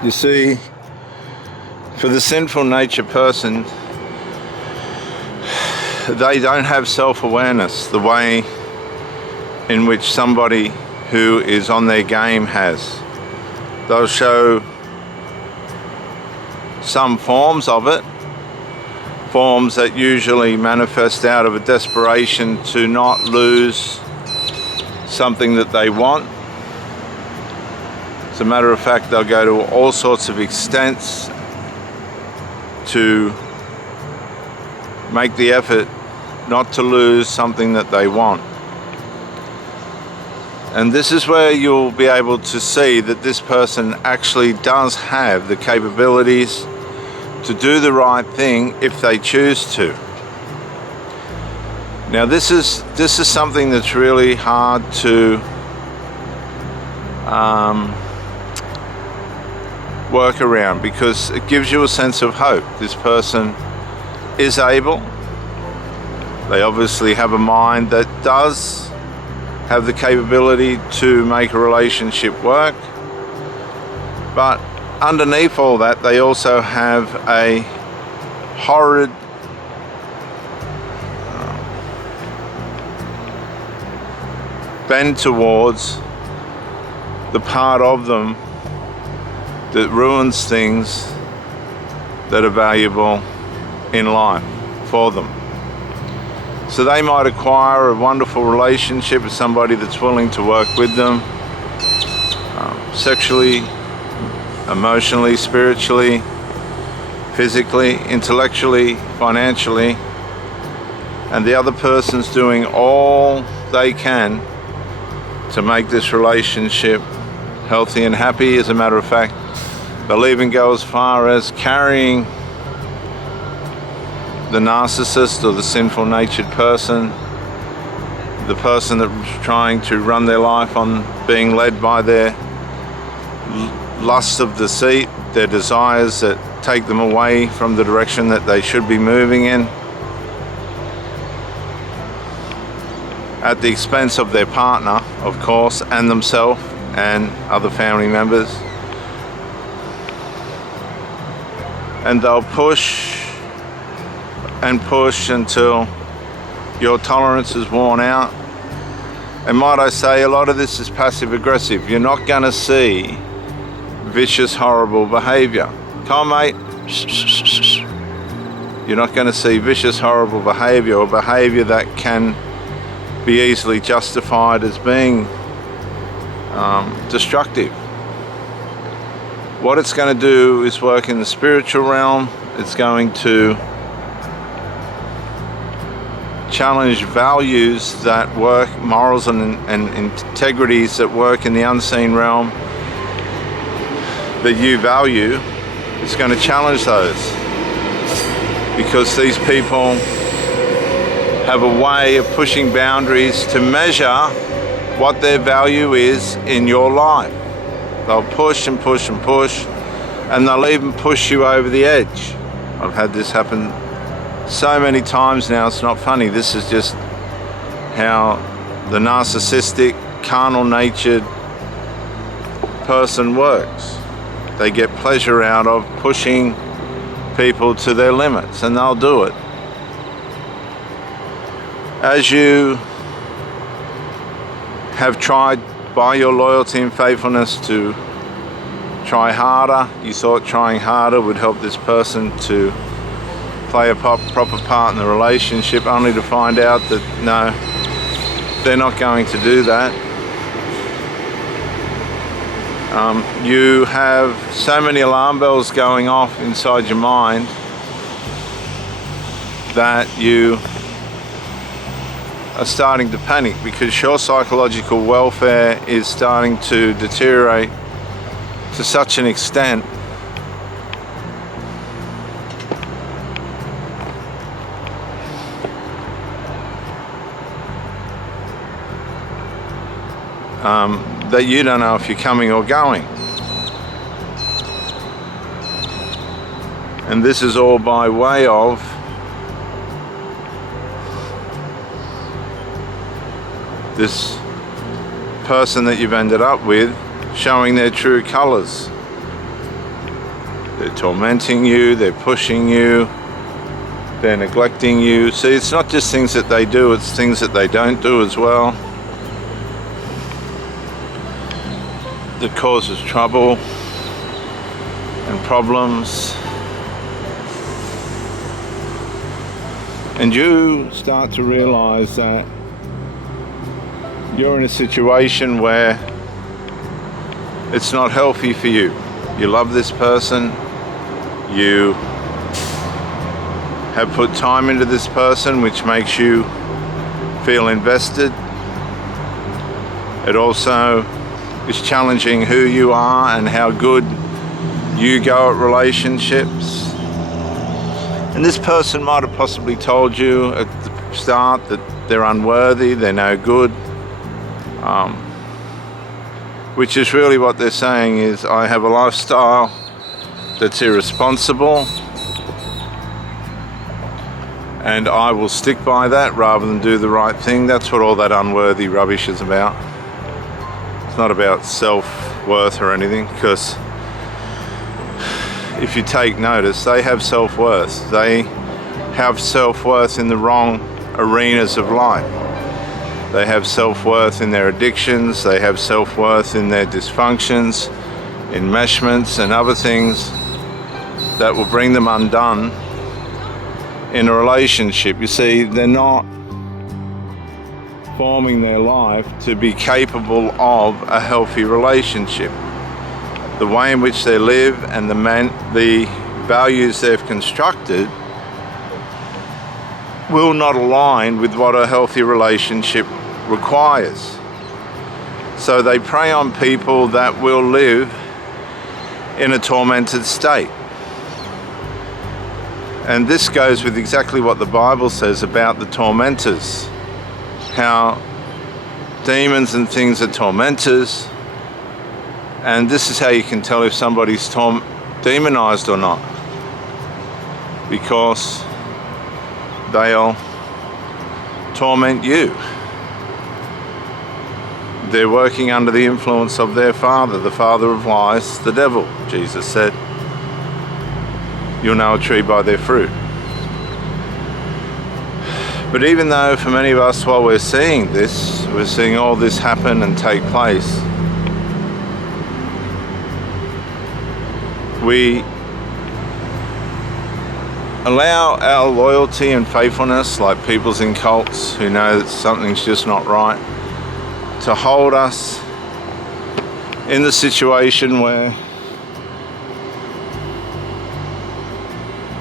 You see, for the sinful nature person, they don't have self-awareness the way in which somebody who is on their game has. They'll show some forms of it, forms that usually manifest out of a desperation to not lose something that they want. As a matter of fact, they'll go to all sorts of extents to make the effort not to lose something that they want. And this is where you'll be able to see that this person actually does have the capabilities to do the right thing if they choose to. Now this is something that's really hard to work around, because it gives you a sense of hope. This person is able. They obviously have a mind that does have the capability to make a relationship work, but underneath all that, they also have a horrid bend towards the part of them that ruins things that are valuable in life for them. So they might acquire a wonderful relationship with somebody that's willing to work with them, sexually, emotionally, spiritually, physically, intellectually, financially, and the other person's doing all they can to make this relationship healthy and happy. As a matter of fact, they'll even go as far as carrying the narcissist or the sinful natured person, the person that's trying to run their life on being led by their lusts of deceit, their desires that take them away from the direction that they should be moving in, at the expense of their partner, of course, and themselves and other family members. And they'll push and push until your tolerance is worn out. And might I say, a lot of this is passive aggressive. You're not going to see vicious, horrible behavior. Come on, mate. You're not going to see vicious, horrible behavior, or behavior that can be easily justified as being destructive. What it's going to do is work in the spiritual realm. It's going to challenge values that work, morals and integrities that work in the unseen realm that you value. It's going to challenge those, because these people have a way of pushing boundaries to measure what their value is in your life. They'll push and push and push, and they'll even push you over the edge. I've had this happen so many times now, it's not funny. This is just how the narcissistic, carnal-natured person works. They get pleasure out of pushing people to their limits, and they'll do it. As you have tried by your loyalty and faithfulness to try harder, you thought trying harder would help this person to play a proper part in the relationship, only to find out that no, they're not going to do that. You have so many alarm bells going off inside your mind that you are starting to panic, because your psychological welfare is starting to deteriorate to such an extent that you don't know if you're coming or going. And this is all by way of this person that you've ended up with showing their true colors. They're tormenting you, they're pushing you, they're neglecting you. See, it's not just things that they do, it's things that they don't do as well that causes trouble and problems. And you start to realize that you're in a situation where it's not healthy for you. You love this person, you have put time into this person, which makes you feel invested. It also is challenging who you are and how good you go at relationships. And this person might have possibly told you at the start that they're unworthy, they're no good, which is really what they're saying is, I have a lifestyle that's irresponsible and I will stick by that rather than do the right thing. That's what all that unworthy rubbish is about. It's not about self-worth or anything, because if you take notice, they have self-worth. They have self-worth in the wrong arenas of life. They have self-worth in their addictions, they have self-worth in their dysfunctions, enmeshments and other things that will bring them undone in a relationship. You see, they're not forming their life to be capable of a healthy relationship. The way in which they live and the values they've constructed will not align with what a healthy relationship requires. So they prey on people that will live in a tormented state. And this goes with exactly what the Bible says about the tormentors. How demons and things are tormentors. And this is how you can tell if somebody's demonized or not. Because they'll torment you. They're working under the influence of their father, the father of lies, the devil. Jesus said, you'll know a tree by their fruit. But even though for many of us, while we're seeing this, we're seeing all this happen and take place, we allow our loyalty and faithfulness, like people's in cults who know that something's just not right, to hold us in the situation where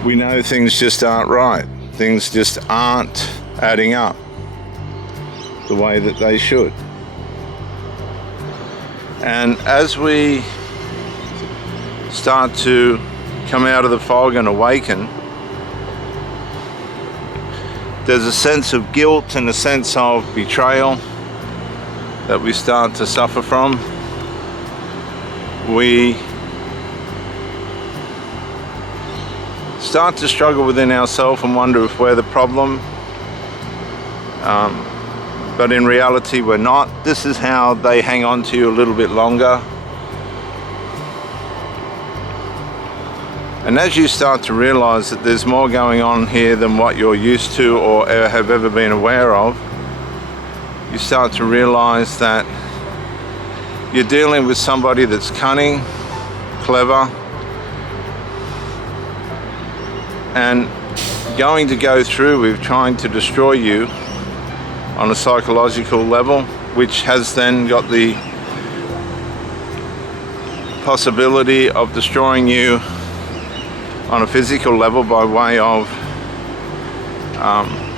we know things just aren't right. Things just aren't adding up the way that they should. And as we start to come out of the fog and awaken, there's a sense of guilt and a sense of betrayal that we start to suffer from. We start to struggle within ourselves and wonder if we're the problem. But in reality, we're not. This is how they hang on to you a little bit longer. And as you start to realize that there's more going on here than what you're used to or have ever been aware of, you start to realize that you're dealing with somebody that's cunning, clever, and going to go through with trying to destroy you on a psychological level, which has then got the possibility of destroying you on a physical level by way of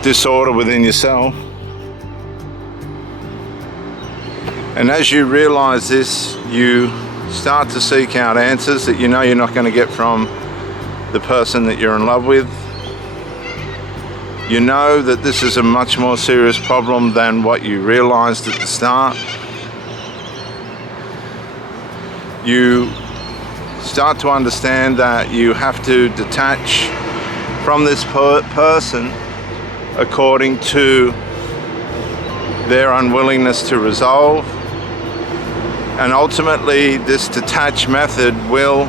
disorder within yourself. And as you realize this, you start to seek out answers that you know you're not going to get from the person that you're in love with. You know that this is a much more serious problem than what you realized at the start. You start to understand that you have to detach from this person according to their unwillingness to resolve. And ultimately, this detached method will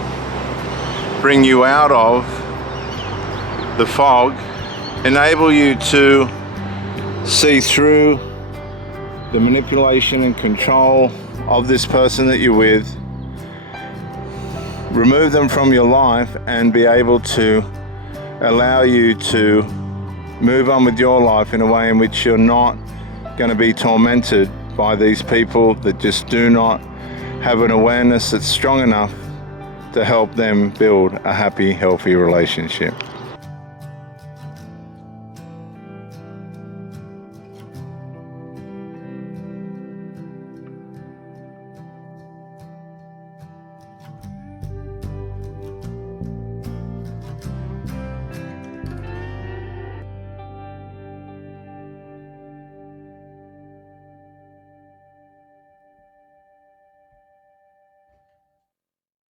bring you out of the fog, enable you to see through the manipulation and control of this person that you're with, remove them from your life, and be able to allow you to move on with your life in a way in which you're not going to be tormented by these people that just do not have an awareness that's strong enough to help them build a happy, healthy relationship.